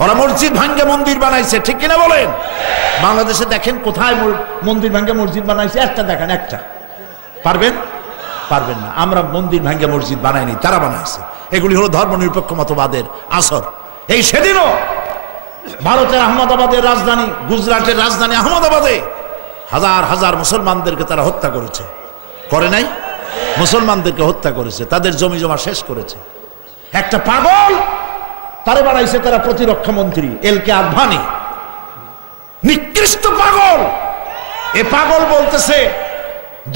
ওরা মসজিদ ভাঙ্গে মন্দির বানাইছে, ঠিক কিনা বলেন? বাংলাদেশে দেখেন কোথায় মন্দির ভাঙ্গে মসজিদ বানাইছে? একটা দেখেন, একটা। পারবেন? পারবেন না। আমরা মন্দির ভাঙ্গে মসজিদ বানাইনি, তারা বানাইছে। এগুলি হলো ধর্ম নিরপেক্ষ মতবাদের আসর। এই সেদিনও ভারতের আহমদাবাদের রাজধানী, গুজরাটের রাজধানী আহমদাবাদে হাজার হাজার মুসলমানদেরকে তারা হত্যা করেছে। করে নাই? মুসলমানদেরকে হত্যা করেছে। তাদের জমি জমা শেষ করেছে। একটা পাগল তারে বানাইছে তারা প্রতিরক্ষা মন্ত্রী এল কে আদভানি নিকৃষ্ট পাগল। এ পাগল বলতেছে,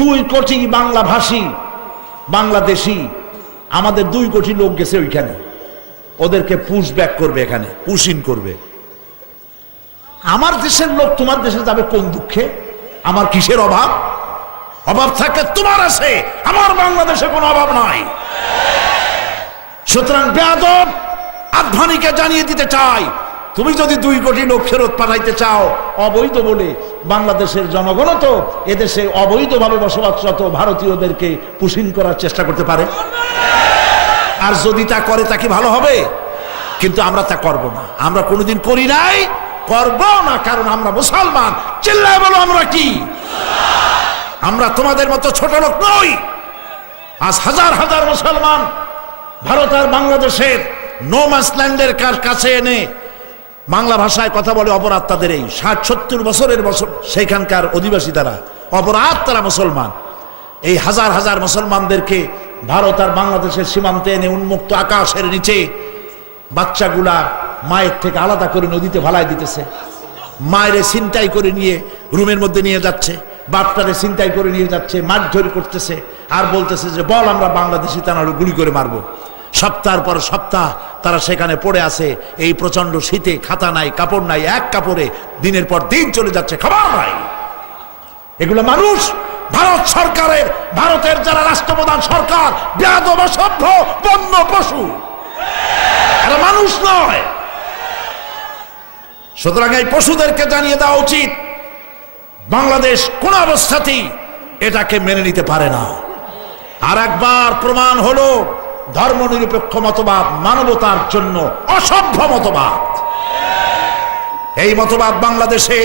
দুই কোটি বাংলা ভাষী বাংলাদেশি, আমাদের দুই কোটি লোক গেছে ওইখানে। ওদেরকে পুশ ব্যাক করবে এখানে পুশিন করবে। আমার দেশের লোক তোমার দেশে যাবে কোন দুঃখে? আমার কিসের অভাব? অভাব থাকে তোমার আছে, আমার বাংলাদেশে কোনো অভাব নাই। সুতরাং বেয়াদব আধ্বানিকে জানিয়ে দিতে চাই। তুমি যদি দুই কোটি লোক ফেরত পাঠাইতে চাও, অবৈধ বলে বাংলাদেশের জনগণ তো এদেশে অবৈধভাবে বসবাসরত ভারতীয়দেরকে পুষিন করার চেষ্টা করতে পারে। আর যদি তা করে, তা কি ভালো হবে? কিন্তু আমরা তা করব না। আমরা কোনোদিন করি নাই, করব না, কারণ আমরা মুসলমান। চিল্লায় বলো, আমরা কি? আমরা তোমাদের মতো ছোট লোক নই। আজ হাজার হাজার মুসলমান ভারত আর বাংলাদেশের নোম্যান্সল্যান্ডের কাছে এনে বাংলা ভাষায় কথা বলে অপরাধ তাদের এই ষাট সত্তর বছরের বছর সেখানকার অধিবাসী তারা অপরাধ তারা মুসলমান। এই হাজার হাজার মুসলমানদেরকে ভারত আর বাংলাদেশের সীমান্তে এনে উন্মুক্ত আকাশের নিচে বাচ্চাগুলা মায়ের থেকে আলাদা করে নদীতে ভালাই দিতেছে। মায়ের ছিনতাই করে নিয়ে রুমের মধ্যে নিয়ে যাচ্ছে, বাপটারে ছিনতাই করে নিয়ে যাচ্ছে, মারধরি করতেছে আর বলতেছে যে, বল আমরা বাংলাদেশি তা নাহলে গুলি করে মারবো। সপ্তাহ পর সপ্তাহ তারা সেখানে পড়ে আছে। এই প্রচণ্ড শীতে খাতা নাই, কাপড় নাই, এক কাপড়ে দিনের পর দিন চলে যাচ্ছে, খাবার নাই। এগুলো মানুষ, ভারত সরকারের, ভারতের যারা রাষ্ট্রপ্রধান সরকার সভ্য বন্য পশু। মানুষ নয়। সুতরাং এই পশুদেরকে জানিয়ে দেওয়া উচিত, বাংলাদেশ কোন অবস্থাতেই এটাকে মেনে নিতে পারে না। আর একবার প্রমাণ হলো ধর্মনিরপেক্ষ মতবাদ মানবতার জন্য অসভ্য মতবাদ। এই মতবাদ বাংলাদেশে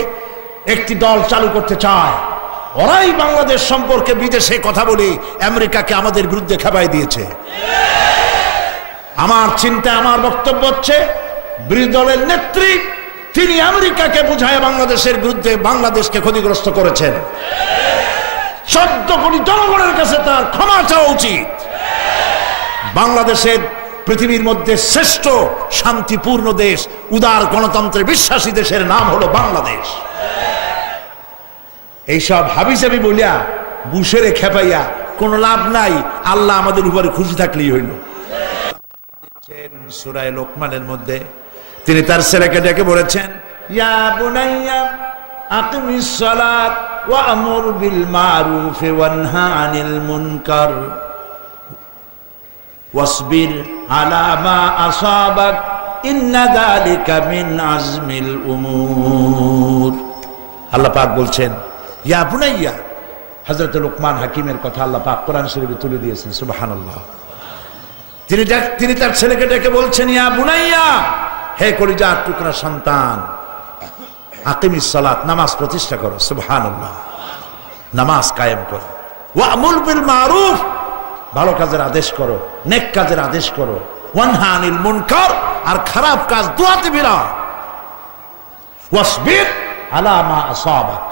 একটি দল চালু করতে চায়। ওরাই বাংলাদেশ সম্পর্কে বিদেশে কথা বলে আমেরিকাকে আমাদের বিরুদ্ধে খেপাই দিয়েছে। আমার চিন্তা আমার বক্তব্য হচ্ছে, বিরোধী দলের নেত্রী তিনি আমেরিকাকে বুঝায় বাংলাদেশের বিরুদ্ধে বাংলাদেশকে ক্ষতিগ্রস্ত করেছেন। চোদ্দ কোটি জনগণের কাছে তার ক্ষমা চাওয়া উচিত। বাংলাদেশের পৃথিবীর মধ্যে শ্রেষ্ঠ শান্তিপূর্ণ দেশ, উদার গণতন্ত্রে বিশ্বাসী দেশের নাম হলো বাংলাদেশ। এইসব হাবিজাবি বলিয়া বুসেরে খেপাইয়া কোনো লাভ নাই, আল্লাহ আমাদের উপরে খুশি থাকলেই হইল। সুরায় লোকমানের মধ্যে, তিনি তার ছেলেকে ডেকে বলেছেন, ইয়া বুনাইয়া, আকিমিস সালাত ওয়া আমুর বিল মারুফ ওয়ানহা আনিল মুনকার। ওয়াসবির আলা মা আসাবাক আল্লাহ পাক বলছেন, ইয়া বুনাইয়া, হযরত লোকমান হাকিমের কথা আল্লাহ পাক কোরআন শরীফে তুলে দিয়েছেন, সুবহানাল্লাহ। তিনি ডাক- তিনি তার ছেলেকে ডেকে বলছেন, ইয়া বুনাইয়া, হে কলিজার টুকরা সন্তান, আকিমিস সালাত, নামাজ প্রতিষ্ঠা করো, সুবহানাল্লাহ। নামাজ কায়েম করো। ওয়ামুল বিল মারুফ ভালো কাজের আদেশ করো, নেক কাজের আদেশ করো। ওয়ানহা আনিল মুনকার, আর খারাপ কাজ দুয়াতে ওয়াসবির আলা মা আসাবাক।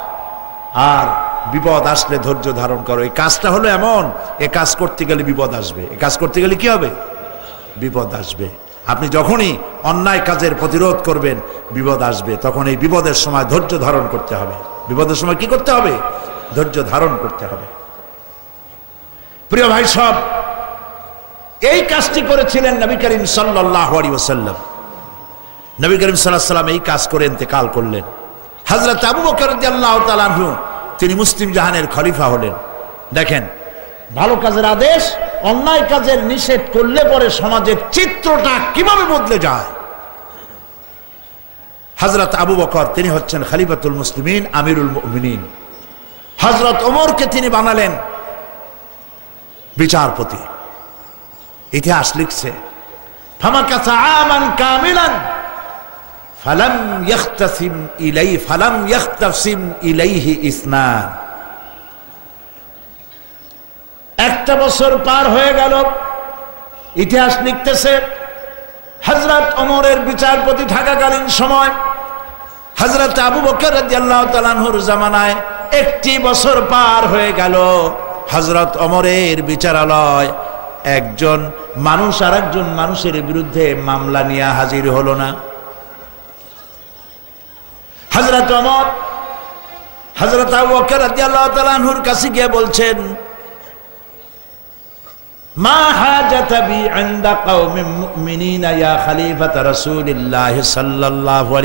আর বিপদ আসলে ধৈর্য ধারণ করো। এই কাজটা হলো এমন, এ কাজ করতে গেলে বিপদ আসবে। এ কাজ করতে গেলে কি হবে? বিপদ আসবে। আপনি যখনই অন্যায় কাজের প্রতিরোধ করবেন, বিপদ আসবে। তখন এই বিপদের সময় ধৈর্য ধারণ করতে হবে। বিপদের সময় কি করতে হবে? ধৈর্য ধারণ করতে হবে। প্রিয় ভাই সব, এই কাজটি করেছিলেন নবী করিম সাল্লাহ আলী ওসাল্লাম নবী করিম সাল্লাহ সাল্লাম এই কাজ করে ইন্তেকাল করলেন। হজরত আবু বকর আল্লাহ তালাহু তিনি মুসলিম জাহানের খলিফা হলেন। দেখেন, ভালো কাজের আদেশ, অন্যায় কাজের নিষেধ করলে পরে সমাজের চিত্রটা কীভাবে বদলে যায়? হজরত আবু বকর, তিনি হচ্ছেন খালিফাতুল মুসলিমিন, আমিরুল মুমিনিন। হজরত ওমরকে তিনি বানালেন বিচারপতি। ইতিহাস লিখছে একটা বছর পার হয়ে গেল, ইতিহাস লিখতেছে হজরত অমরের বিচারপতি থাকাকালীন সময় হজরত আবু বকর জামানায় একটি বছর পার হয়ে গেল। হজরত অমরের বিচারালয়, একজন মানুষ আর একজন মানুষের বিরুদ্ধে মামলা নিয়ে হাজির হলো না। হজরত অমর হজরত আবু বকর রাদিয়াল্লাহু তাআলার কাছে গিয়ে বলছেন, মা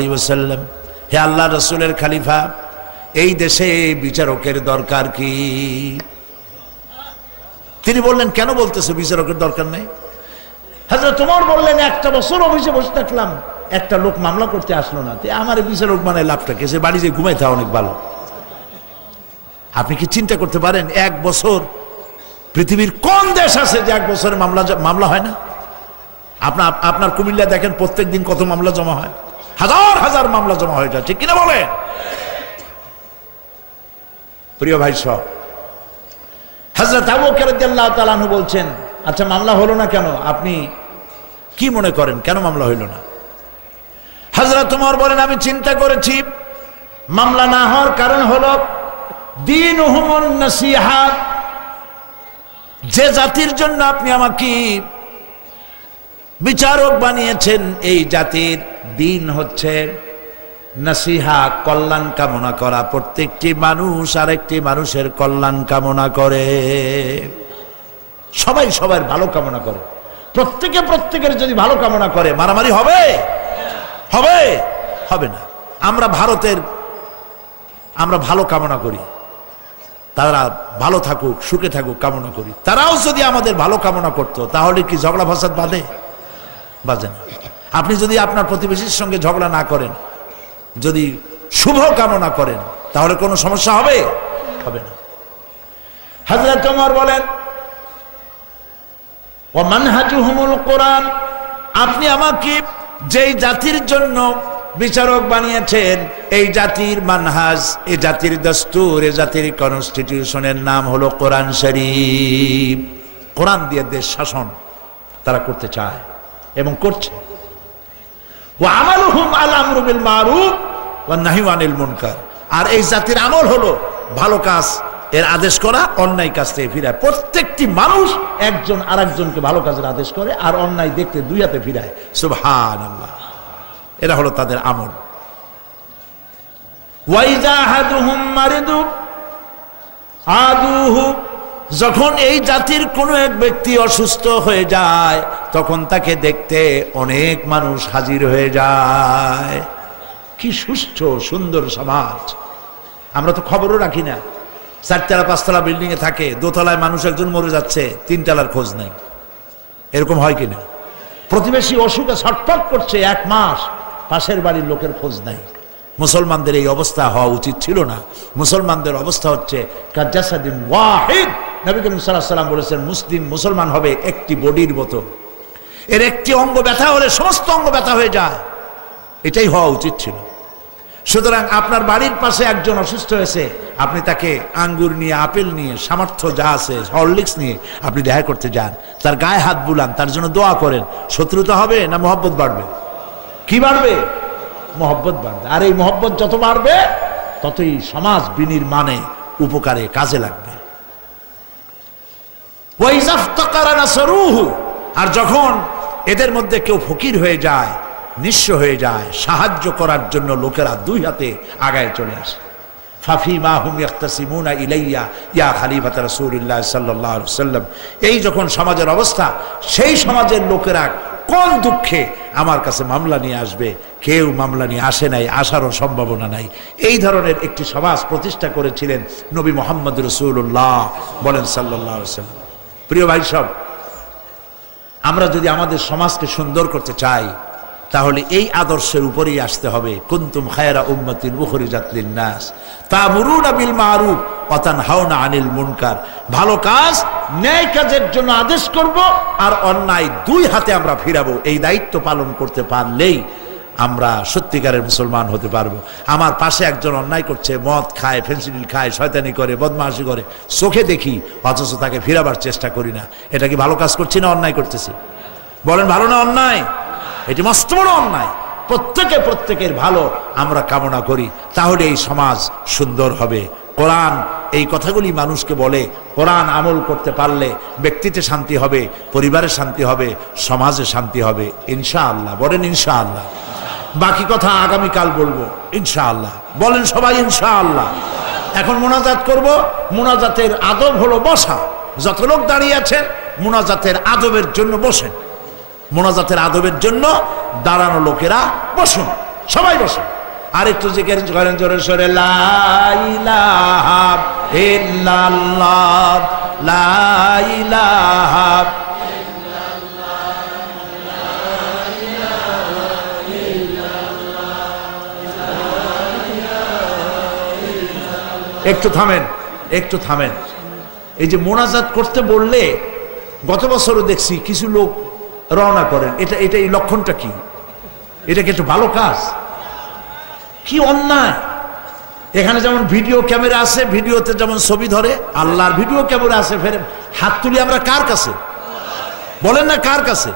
ওয়াসাল্লাম। হে আল্লাহ এই দেশে বিচারকের দরকার কি? তিনি বললেন, কেন বলতেছে? বিচারকের দরকার নেই? হাজরা তোমার বললেন, একটা বছর অফিসে বসে থাকলাম, একটা লোক মামলা করতে আসলো না। তে আমার বিচারক মানে লাভটা কে? সে বাড়ি যে ঘুমাই থাকা, অনেক ভালো। আপনি কি চিন্তা করতে পারেন, এক বছর পৃথিবীর কোন দেশ আছে যে এক বছরে মামলা মামলা হয় না? আপনার আপনার কুমিল্লা দেখেন, প্রত্যেক দিন কত মামলা জমা হয়। হাজার হাজার মামলা জমা হয়ে যায় ঠিক কিনা বলেন? প্রিয় ভাই সব হজরত আবু কেরাদ্দাল্লাহ তালানহু বলছেন আচ্ছা মামলা হলো না কেন? আপনি কি মনে করেন? কেন মামলা হইল না? হজরত তোমার বলেন, আমি চিন্তা করেছি, মামলা না হওয়ার কারণ হল দিন যে জাতির জন্য আপনি আমাকে বিচারক বানিয়েছেন, এই জাতির দিন হচ্ছে নসিহা, কল্যাণ কামনা করা। প্রত্যেকটি মানুষ আরেকটি মানুষের কল্যাণ কামনা করে। সবাই সবার ভালো কামনা করে। প্রত্যেকে প্রত্যেকের যদি ভালো কামনা করে, মারামারি হবে? হবে? হবে না। আমরা ভারতের, আমরা ভালো কামনা করি। তারা ভালো থাকুক, সুখে থাকুক, কামনা করি। তারাও যদি আমাদের ভালো কামনা করত, তাহলে কি ঝগড়া ফাসাদ বাঁধে বাজে না। আপনি যদি আপনার প্রতিবেশীর সঙ্গে ঝগড়া না করেন যদি শুভ কামনা করেন, তাহলে কোনো সমস্যা হবে? হবে না। হাজরত তোমার বলেন ও মানহাজুহুমুল কোরআন, আপনি আমাকে যেই জাতির জন্য বিচারক বানিয়েছেন, এই জাতির মানহাজ এই জাতির দস্তুর এই জাতির কনস্টিটিউশনের নাম হলো কোরআন শরীফ। কোরআন দিয়ে দেশ শাসন তারা করতে চায় এবং করছে। আর এই জাতির আমল হলো ভালো কাজ, এর আদেশ করা, অন্যায় কাজ থেকে ফিরায়। প্রত্যেকটি মানুষ একজন আর একজনকে ভালো কাজের আদেশ করে আর অন্যায় দেখতে দুই হাতে ফিরায়। সুবহানাল্লাহ। এরা হলো তাদের আমল। ওয়াইজাহাদুহুম মারিদু আদুহু যখন এই জাতির কোনো এক ব্যক্তি অসুস্থ হয়ে যায়, তখন তাকে দেখতে অনেক মানুষ হাজির হয়ে যায়। কি সুস্থ, সুন্দর সমাজ। আমরা তো খবরও রাখি না। চারতলা, পাঁচতলা বিল্ডিং এ থাকে, দোতলায় মানুষ একজন মরে যাচ্ছে, তিনতলার খোঁজ নেই। এরকম হয় কিনা প্রতিবেশী অসুখে ছটফট করছে এক মাস, পাশের বাড়ির লোকের খোঁজ নাই। মুসলমানদের এই অবস্থা হওয়া উচিত ছিল না। মুসলমানদের অবস্থা হচ্ছে কাজাসাদিন ওয়াহিদ। নবী করিম সাল্লাহ সাল্লাম বলেছেন, মুসলিম মুসলমান হবে একটি বডির মতো। এর একটি অঙ্গ ব্যথা হলে সমস্ত অঙ্গ ব্যথা হয়ে যায়। এটাই হওয়া উচিত ছিল। সুতরাং আপনার বাড়ির পাশে একজন অসুস্থ হয়েছে, আপনি তাকে আঙ্গুর নিয়ে, আপেল নিয়ে, সামর্থ্য যা আছে, হরলিক্স নিয়ে আপনি দেখা করতে যান। তার গায়ে হাত বুলান, তার জন্য দোয়া করেন। শত্রুতা হবে না মহব্বত বাড়বে? কি বাড়বে? মহব্বত বাড়বে। আর এই মহব্বত যত বাড়বে, ততই সমাজ বিনির্মাণে উপকারে কাজে লাগবে। আর যখন এদের মধ্যে কেউ ফকির হয়ে যায়, নিঃস্ব হয়ে যায়, সাহায্য করার জন্য লোকেরা দুই হাতে আগায় চলে আসে। ফাফি মা হুম ইয়াক্তাসিমুনা ইলাইয়া, ইয়া খালিফাত রাসূলুল্লাহ সাল্লাল্লাহু সাল্লাম এই যখন সমাজের অবস্থা, সেই সমাজের লোকেরা কোন দুঃখে আমার কাছে মামলা নিয়ে আসবে? কেউ মামলা নিয়ে আসে নাই, আসারও সম্ভাবনা নাই। এই ধরনের একটি সমাজ প্রতিষ্ঠা করেছিলেন নবী মোহাম্মদ রসুল্লাহ বলেন সাল্লাহ সাল্লাম প্রিয় ভাই সব, আমরা যদি আমাদের সমাজকে সুন্দর করতে চাই, তাহলে এই আদর্শের উপরেই আসতে হবে। কুন্তুম খায়রা উম্মতিন উখরিজাত তা তামুরুনা বিল মারুফ অতান হাওনা আনিল মুনকার। ভালো কাজ, ন্যায় কাজের জন্য আদেশ করব আর অন্যায় দুই হাতে আমরা ফিরাবো। এই দায়িত্ব পালন করতে পারলেই আমরা সত্যিকারের মুসলমান হতে পারব। আমার পাশে একজন অন্যায় করছে, মদ খায়, ফেন্সিডিল খায়, শয়তানি করে, বদমাশি করে। চোখে দেখি, অথচ তাকে ফিরাবার চেষ্টা করি না। এটা কি ভালো কাজ করছি না অন্যায় করতেছি? বলেন, ভালো না অন্যায়? এটি মস্ত বড় অন্যায়। প্রত্যেকে প্রত্যেকের ভালো আমরা কামনা করি। তাহলে এই সমাজ সুন্দর হবে। কোরআন, এই কথাগুলি মানুষকে বলে, কোরআন আমল করতে পারলে ব্যক্তিতে শান্তি হবে, পরিবারে শান্তি হবে, সমাজে শান্তি হবে। ইনশাআল্লাহ। বলেন, ইনশাআল্লাহ। বাকি কথা আগামীকাল বলব, ইনশাআল্লাহ। বলেন সবাই, ইনশাআল্লাহ। এখন মোনাজাত করব, মোনাজাতের আদব হলো বসা। যত লোক দাঁড়িয়ে আছেন মোনাজাতের আদবের জন্য বসেন। মোনাজাতের আদবের জন্য দাঁড়ানো লোকেরা বসুন। সবাই বসুন। আর একটু জিজ্ঞেস করেন, জোরে সরে লাইলাহা লাইলাহা একটু থামেন একটু থামেন। এই যে মোনাজাত করতে বললে গত বছরও দেখছি কিছু লোক রওনা করেন। এটা এটা এই লক্ষণটা কি? এটা কি একটু ভালো কাজ? কি অন্যায়? এখানে যেমন ভিডিও ক্যামেরা আছে, ভিডিওতে যেমন ছবি ধরে, আল্লাহর ভিডিও ক্যামেরা আছে, ফের হাত তুলি আমরা কার কাছে? বলেন না কার কাছে?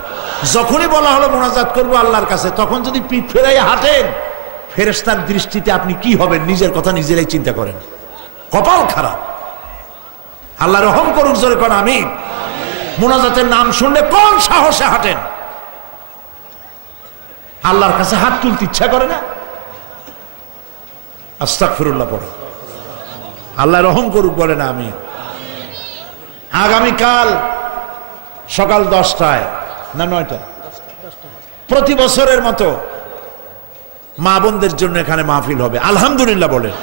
যখনই বলা হলো মোনাজাত করব আল্লাহর কাছে, তখন যদি পিঠ ফেরাই হাঁটেন ফেরেস্তার দৃষ্টিতে আপনি কি হবেন? নিজের কথা নিজেরাই চিন্তা করেন। কপাল খারাপ। আল্লাহ রহম করুক জোরে কোন আমি মোনাজাতের নাম শুনলে কোন সাহসে হাঁটেন? আল্লাহর কাছে হাত তুলতে ইচ্ছা করে না? আস্তাক ফিরুল্লাহ পড়ে। আল্লাহ রহম করুক বলে না আমি আগামীকাল সকাল দশটায়, না নয়টা প্রতি বছরের মতো মা বোনদের জন্য এখানে মাহফিল হবে। আলহামদুলিল্লাহ বলেন।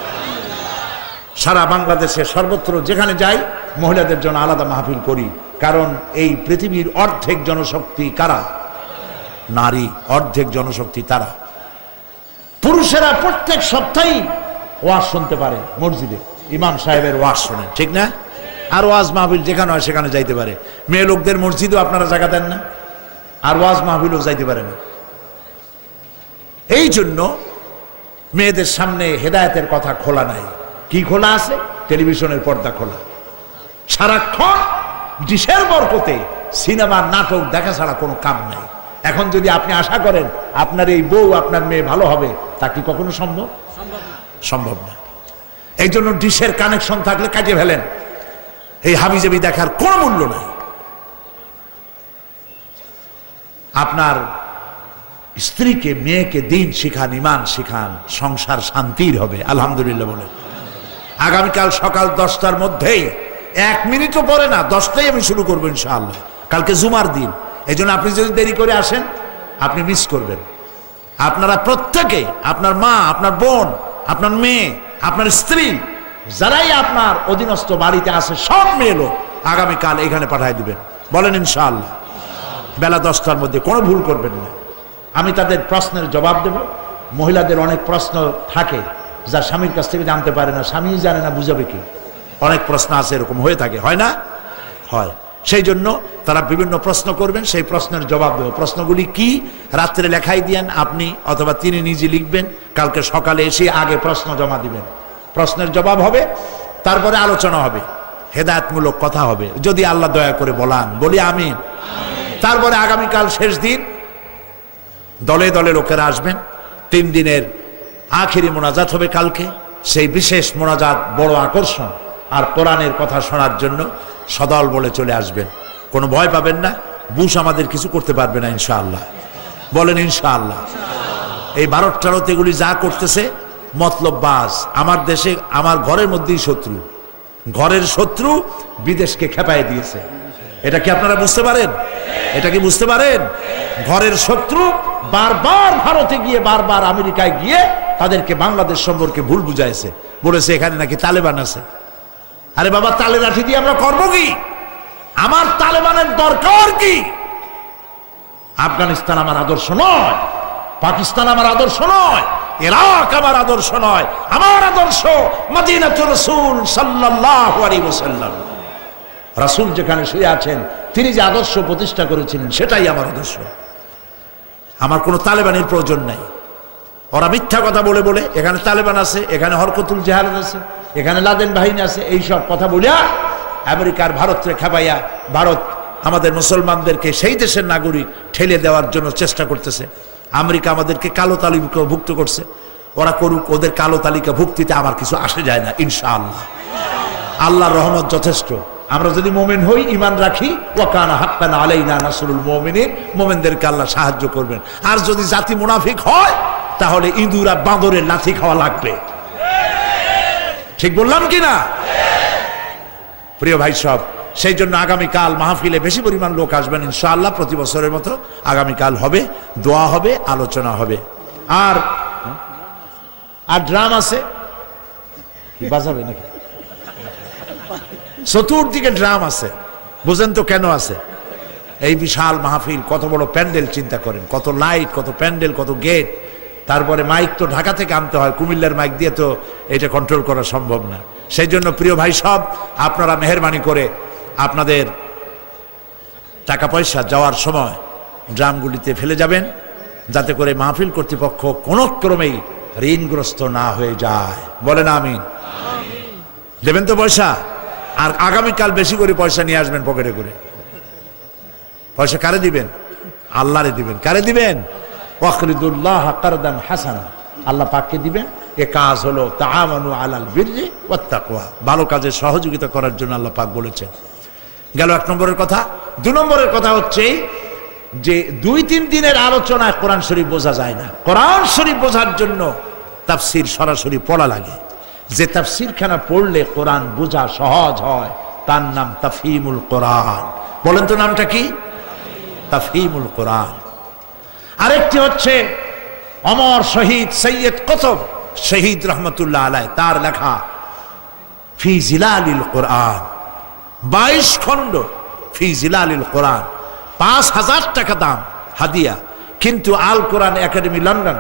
সারা বাংলাদেশে সর্বত্র যেখানে যাই, মহিলাদের জন্য আলাদা মাহফিল করি। কারণ এই পৃথিবীর অর্ধেক জনশক্তি কারা? নারী, অর্ধেক জনশক্তি তারা। পুরুষেরা প্রত্যেক সপ্তাহেই ওয়াজ শুনতে পারে মসজিদে। ইমাম সাহেবের ওয়াজ শোনেন, ঠিক না? আর ওয়াজ মাহফিল যেখানে হয় সেখানে যাইতে পারে। মেয়ে লোকদের মসজিদেও আপনারা জায়গা দেন না। আর ওয়াজ মাহফিলও যাইতে পারে না। এই জন্য মেয়েদের সামনে হেদায়েতের কথা খোলা নাই। কি খোলা আছে? টেলিভিশনের পর্দা খোলা। সারাক্ষণ ডিসের বরকতে সিনেমা, নাটক দেখা ছাড়া কোনো কাম নাই। এখন যদি আপনি আশা করেন আপনার এই বউ, আপনার মেয়ে ভালো হবে, তা কি কখনো সম্ভব? সম্ভব না। এই জন্য ডিশের কানেকশন থাকলে কাজে ফেলেন। এই হাবিজাবি দেখার কোনো মূল্য নাই। আপনার স্ত্রীকে, মেয়েকে দিন শিখান, ইমান শিখান, সংসার শান্তির হবে, আলহামদুলিল্লাহ বলে আগামীকাল সকাল দশটার মধ্যেই। এক মিনিটও পরে না, দশটাই আমি শুরু করব ইনশাআল্লাহ। কালকে জুমার দিন। এই আপনি যদি দেরি করে আসেন, আপনি মিস করবেন। আপনারা প্রত্যেকে, আপনার মা, আপনার বোন, আপনার মেয়ে, আপনার স্ত্রী, যারাই আপনার অধীনস্থ বাড়িতে আছে, সব মেয়ে লোক আগামীকাল এখানে পাঠাই দিবেন। বলেন ইনশাআল্লাহ। বেলা দশটার মধ্যে কোনো ভুল করবেন না। আমি তাদের প্রশ্নের জবাব দেব। মহিলাদের অনেক প্রশ্ন থাকে। যা স্বামীর কাছ থেকে জানতে পারে না, স্বামী জানে না, বুঝাবে কি? অনেক প্রশ্ন আছে, এরকম হয়ে থাকে, হয় না? হয়। সেই জন্য তারা বিভিন্ন প্রশ্ন করবেন, সেই প্রশ্নের জবাব দেবো। প্রশ্নগুলি কি? রাত্রে লেখাই দিয়েন আপনি, অথবা তিনি নিজে লিখবেন, কালকে সকালে এসে আগে প্রশ্ন জমা দিবেন। প্রশ্নের জবাব হবে, তারপরে আলোচনা হবে, হেদায়তমূলক কথা হবে। যদি আল্লাহ দয়া করে বলান, বলি আমি তারপরে আগামীকাল শেষ দিন, দলে দলে লোকেরা আসবেন, তিন দিনের আখেরি মোনাজাত হবে কালকে। সেই বিশেষ মোনাজাত বড় আকর্ষণ। আর কোরআনের কথা শোনার জন্য সদল বলে চলে আসবেন। কোনো ভয় পাবেন না। বুশ আমাদের কিছু করতে পারবে না, ইনশাআল্লাহ। বলেন, ইনশাআল্লাহ। এই ভারত টারত এগুলি যা করতেছে, মতলব বাস। আমার দেশে, আমার ঘরের মধ্যেই শত্রু। ঘরের শত্রু বিদেশকে খেপায় দিয়েছে। এটা কি আপনারা বুঝতে পারেন? এটা কি বুঝতে পারেন? ঘরের শত্রু বারবার ভারতে গিয়ে, বারবার আমেরিকায় গিয়ে তাদেরকে বাংলাদেশ সম্পর্কে ভুল বুঝাইছে। বলেছে, এখানে নাকি তালেবান আছে। আরে বাবা তালে লাঠি দিয়ে আমরা করব কি? আমার তালেবানের দরকার কি? আফগানিস্তান আমার আদর্শ নয়, পাকিস্তান আমার আদর্শ নয়, ইরাক আমার আদর্শ নয়, আমার আদর্শ মদিনাতুর রাসূল আলাইহি ওয়াসাল্লাম। রাসূল যেখানে শুয়ে আছেন, তিনি যে আদর্শ প্রতিষ্ঠা করেছিলেন, সেটাই আমার আদর্শ। আমার কোনো তালেবানের প্রয়োজন নাই। ওরা মিথ্যা কথা বলে বলে, এখানে তালেবান আছে, এখানে হরকতুল জেহাদ আছে, এখানে লাদেন বাহিনী আছে, এইসব কথা বলিয়া আমেরিকার ভারতকে খেপাইয়া ভারত আমাদের মুসলমানদেরকে সেই দেশের নাগরিক ঠেলে দেওয়ার জন্য চেষ্টা করতেছে। আমেরিকা আমাদেরকে কালো তালিকাভুক্ত করছে। ওরা করুক, ওদের কালো তালিকা ভুক্তিতে আমার কিছু আসে যায় না, ইনশাআল্লাহ। আল্লাহর রহমত যথেষ্ট। আমরা যদি মোমেন হই ইমান রাখি, ওয়াকানা হাক্কানা আলাইনা নাসরুল মুমিনিন, মোমেনদেরকে আল্লাহ সাহায্য করবেন। আর যদি জাতি মুনাফিক হয় তাহলে ইঁদুর আর বাঁদরের লাথি খাওয়া লাগবে। ঠিক বললাম কি না? প্রিয় ভাই সব, সেই জন্য আগামীকাল মাহফিলে বেশি পরিমাণ লোক আসবেন ইনশাআল্লাহ প্রতি বছরের মতো। আগামীকাল হবে, দোয়া হবে, আলোচনা হবে। আর আর ড্রাম আছে? কি বাজাবে নাকি? চতুর্দিকে ড্রাম আছে। বুঝেন তো কেন আছে? এই বিশাল মাহফিল, কত বড় প্যান্ডেল, চিন্তা করেন। কত লাইট, কত প্যান্ডেল, কত গেট। তারপরে মাইক তো ঢাকা থেকে আনতে হয়, কুমিল্লার মাইক দিয়ে তো এটা কন্ট্রোল করা সম্ভব না। সেই জন্য প্রিয় ভাই সব, আপনারা মেহরবানি করে আপনাদের টাকা পয়সা যাওয়ার সময় ড্রামগুলিতে ফেলে যাবেন, যাতে করে মাহফিল কর্তৃপক্ষ কোনো ক্রমেই ঋণগ্রস্ত না হয়ে যায়। বলেন আমিন। দেবেন তো পয়সা? আর আগামীকাল বেশি করে পয়সা নিয়ে আসবেন পকেটে করে। পয়সা কারে দিবেন? আল্লাহরে দিবেন। কারে দিবেন? ওয়াকরিদুল্লাহ কারদান হাসানা। আল্লাহ পাককে দিবেন। এ কাজ হলো তাআমানু আলাল বিররি ওয়াত তাকওয়া ভালো কাজে সহযোগিতা করার জন্য আল্লাহ পাক বলেছেন। গেল এক নম্বরের কথা। দু নম্বরের কথা হচ্ছে যে দুই তিন দিনের আলোচনায় কোরআন শরীফ বোঝা যায় না। কোরআন শরীফ বোঝার জন্য তাফসির সরাসরি পড়া লাগে। যে তাফসিরখানা পড়লে কোরআন বোঝা সহজ হয়, তার নাম তাফহিমুল কোরআন। বলেন তো নামটা কি? তাফহিমুল কোরআন। আরেকটি হচ্ছে অমর শহীদ সৈয়দ কতব শহীদ রহমতুল্লাহ আলাই তার লেখা ফি জিলালিল কোরআন বাইশ খণ্ড ফি জিলালিল কোরআন পাঁচ হাজার টাকা দাম হাদিয়া। কিন্তু আল কোরআন একাডেমি লন্ডন,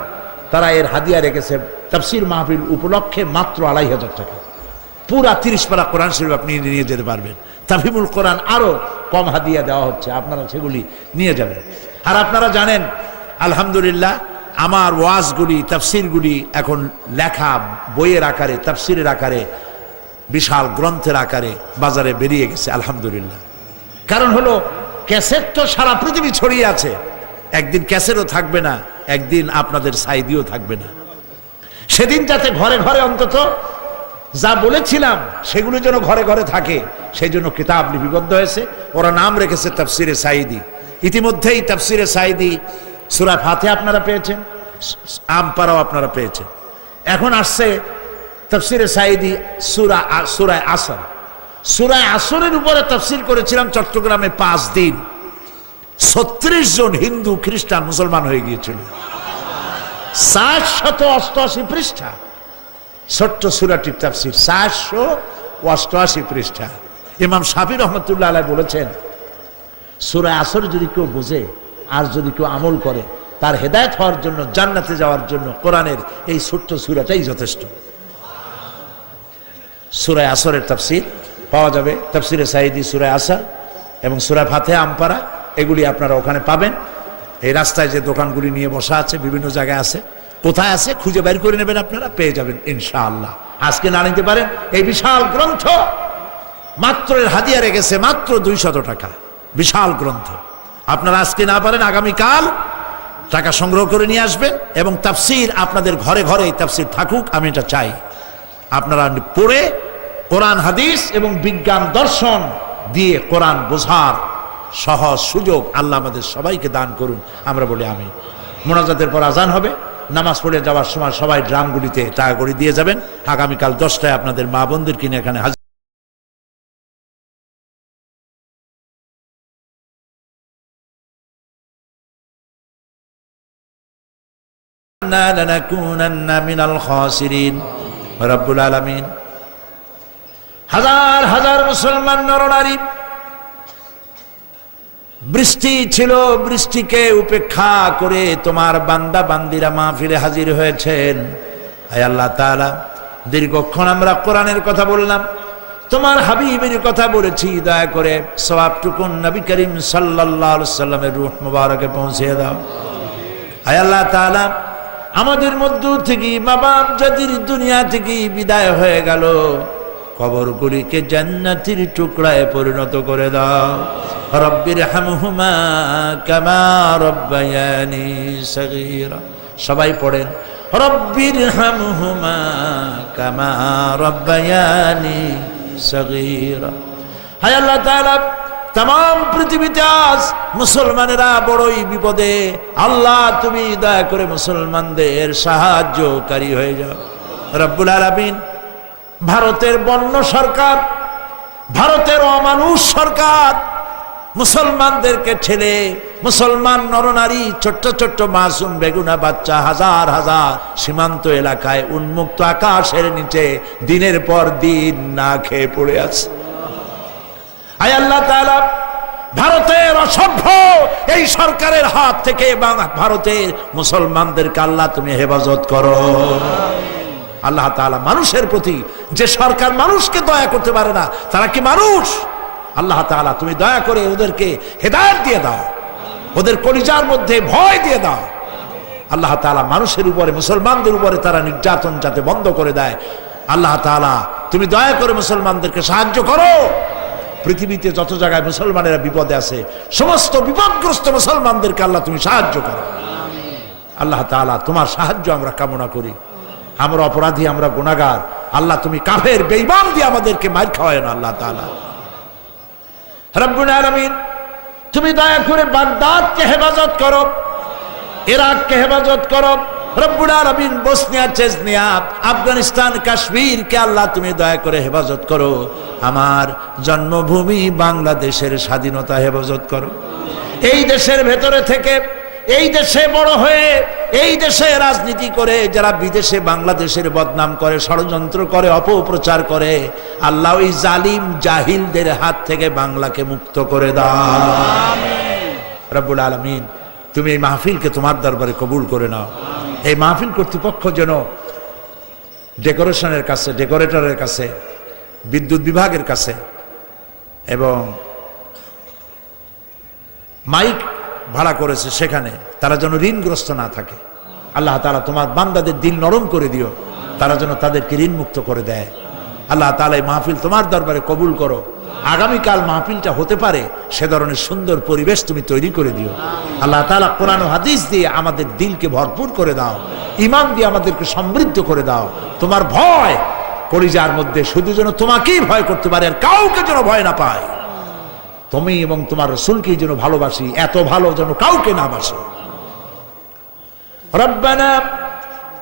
তারা এর হাদিয়া রেখেছে তাফসির মাহফিল উপলক্ষে মাত্র আড়াই হাজার টাকা। পুরা তিরিশ পারা কোরআন শরীফ আপনি নিয়ে যেতে পারবেন। তাফিমুল কোরআন আরও কম হাদিয়া দেওয়া হচ্ছে, আপনারা সেগুলি নিয়ে যাবেন। আর আপনারা জানেন আলহামদুলিল্লাহ, আমার ওয়াজগুলি, তাফসিরগুলি এখন লেখা বইয়ের আকারে, তাফসিরের আকারে, বিশাল গ্রন্থের আকারে বাজারে বেরিয়ে গেছে, আলহামদুলিল্লাহ। কারণ হলো, ক্যাসেট তো সারা পৃথিবী ছড়িয়ে আছে। একদিন ক্যাসেটও থাকবে না, একদিন আপনাদের সাইদিও থাকবে না। সেদিন যাতে ঘরে ঘরে অন্তত যা বলেছিলাম, সেগুলো যেন ঘরে ঘরে থাকে, সেই জন্য কিতাব লিপিবদ্ধ হয়েছে। ওরা নাম রেখেছে তাফসিরে সাইদি। ইতিমধ্যেই তাফসিরে সাইদি সুরা ফাতে আপনারা পেয়েছেন আমপাড়াও আপনারা পেয়েছেন। এখন আসছে তফসিরে সাইদি সুরা, সুরায় আসর। সুরায় আসরের উপরে তফসির করেছিলাম চট্টগ্রামে পাঁচ দিন। ছত্রিশ জন হিন্দু, খ্রিস্টান, মুসলমান হয়ে গিয়েছিল। শত অষ্টআশি পৃষ্ঠা। ছোট্ট সুরাটির তাফসির, সাতশো অষ্টআশি পৃষ্ঠা। ইমাম সাবির রহমতুল্লাহ বলেছেন, সুরায় আসর যদি কেউ বোঝে আর যদি কেউ আমল করে, তার হেদায়ত হওয়ার জন্য, জান্নাতে যাওয়ার জন্য কোরআনের এই ছোট্ট সুরাটাই যথেষ্ট। সুরায় আসরের তাফসির পাওয়া যাবে। তাফসিরে সাইদি সুরায় আসর এবং সুরায় ফাতে আমপাড়া, এগুলি আপনারা ওখানে পাবেন। এই রাস্তায় যে দোকানগুলি নিয়ে বসা আছে, বিভিন্ন জায়গায় আছে, কোথায় আছে খুঁজে বের করে নেবেন আপনারা, পেয়ে যাবেন ইনশাআল্লাহ। আজকে না নিতে পারেন, এই বিশাল গ্রন্থ মাত্র এর হাদিয়া রেখেছে মাত্র দুই শত টাকা। বিশাল গ্রন্থ। আপনারা আজকে না পারেন, আগামীকাল টাকা সংগ্রহ করে নিয়ে আসবেন এবং তাফসির আপনাদের ঘরে ঘরে তাফসির থাকুক, আমি এটা চাই। আপনারা পড়ে কোরআন, হাদিস এবং বিজ্ঞান, দর্শন দিয়ে কোরআন বোঝার সহজ সুযোগ আল্লাহ আমাদের সবাইকে দান করুন, আমরা বলি আমি মোনাজাতের পর আজান হবে, নামাজ পড়ে যাওয়ার সময় সবাই ড্রামগুলিতে টাকা করে দিয়ে যাবেন। আগামীকাল দশটায় আপনাদের মা বোনদের কিনে এখানে লানাকুনান্না মিনাল খাসিরিন রব্বুল আলামিন হাজার হাজার মুসলমান নরনারী, বৃষ্টি ছিল, বৃষ্টিকে উপেক্ষা করে তোমার বান্দা বান্দিরা মাহফিলে হাজির হয়েছেন। আয় আল্লাহ দীর্ঘক্ষণ আমরা কোরআনের কথা বললাম, তোমার হাবিবের কথা বলেছি, দয়া করে সবাবটুকুন নবী করিম সাল্লাহ সাল্লামের রুহ মুবারকে পৌঁছে দাও। আয় আল্লাহ তাআলা আমাদের মধ্য থেকে বাপ জাতির দুনিয়া থেকে বিদায় হয়ে গেল। কবরগুলিকে জান্নাতির টুকরায় পরিণত করে দাও। রব্বির হামহুমা কামা রব্বায়ানি সগীরা। সবাই পড়েন। রব্বির হামহুমা কামা রব্বায়ানি সগীরা। হায় আল্লাহ তাআলা তাম পৃথিবীতে আজ মুসলমানেরা বড়ই বিপদে। আল্লাহ, তুমি দয়া করে মুসলমানদের সাহায্যকারী হয়ে যাও। রব্বুল আলামিন, ভারতের বন্য সরকার, ভারতের অমানুষ সরকার, মুসলমানদেরকে ঠেলে মুসলমান নরনারী, ছোট্ট ছোট্ট মাসুম বেগুনা বাচ্চা হাজার হাজার সীমান্ত এলাকায় উন্মুক্ত আকাশের নিচে দিনের পর দিন না খেয়ে পড়ে আছে। আল্লাহ ভারতের অসভ্য এই সরকারের হাত থেকে ভারতের মুসলমানদেরকে আল্লাহ তুমি হেফাজত করো। আল্লাহ তাআলা মানুষের প্রতি যে সরকার মানুষকে দয়া করতে পারে না, তারা কি মানুষ? আল্লাহ তাআলা তুমি দয়া করে ওদেরকে হেদায়ত দিয়ে দাও। ওদের কলিজার মধ্যে ভয় দিয়ে দাও। আল্লাহ তাআলা মানুষের উপরে, মুসলমানদের উপরে তারা নির্যাতন যাতে বন্ধ করে দেয়। আল্লাহ তাআলা, তুমি দয়া করে মুসলমানদেরকে সাহায্য করো। পৃথিবীতে যত জায়গায় মুসলমানেরা বিপদে আছে, সমস্ত বিপদগ্রস্ত মুসলমানদেরকে আল্লাহ তুমি সাহায্য করো। আল্লাহ তাআলা তোমার সাহায্য আমরা কামনা করি। আমরা অপরাধী, আমরা গুণাগার আল্লাহ তুমি কাফের বেইমান দিয়ে আমাদেরকে মার খাওয়ায় না আল্লাহ তাআলা। রব্বুল তুমি দয়া করে বাগদাদকে হেফাজত করো। ইরাককে হেফাজত করো। রব্বুল আলামিন বসনিয়া চেজনিয়া আফগানিস্তান কাশ্মীরকে আল্লাহ তুমি দয়া করে হেফাজত করো। আমার জন্মভূমি বাংলাদেশের স্বাধীনতা হেফাজত করো। এই দেশের ভেতরে থেকে এই দেশে বড় হয়ে এই দেশে রাজনীতি করে যারা বিদেশে বাংলাদেশের বদনাম করে ষড়যন্ত্র করে অপপ্রচার করে আল্লাহ ওই জালিম জাহিলদের হাত থেকে বাংলাকে মুক্ত করে দাও। রব্বুল আলমিন তুমি এই মাহফিলকে তোমার দরবারে কবুল করে নাও। এই মাহফিল কর্তৃপক্ষ যেন ডেকোরেশনের কাছে, ডেকোরেটরের কাছে, বিদ্যুৎ বিভাগের কাছে এবং মাইক ভাড়া করেছে সেখানে, তারা যেন ঋণগ্রস্ত না থাকে। আল্লাহ তালা তোমার বান্দাদের দিল নরম করে দিও, তারা যেন তাদেরকে ঋণ মুক্ত করে দেয়। আল্লাহ তালা এই মাহফিল তোমার দরবারে কবুল করো। আগামীকাল মাহফিলটা হতে পারে, সে ধরনের সুন্দর পরিবেশ তুমি তৈরি করে দিও। আল্লাহ তালা কোরআন হাদিস দিয়ে আমাদের দিলকে ভরপুর করে দাও ইমান দিয়ে আমাদেরকে সমৃদ্ধ করে দাও। তোমার ভয় কলিজার মধ্যে শুধু যেন তোমাকেই ভয় করতে পারে আর কাউকে যেন ভয় না পায়। তুমি এবং তোমার রসুলকেই যেন ভালোবাসি, এত ভালো যেন কাউকে না বাসি। রব্বানা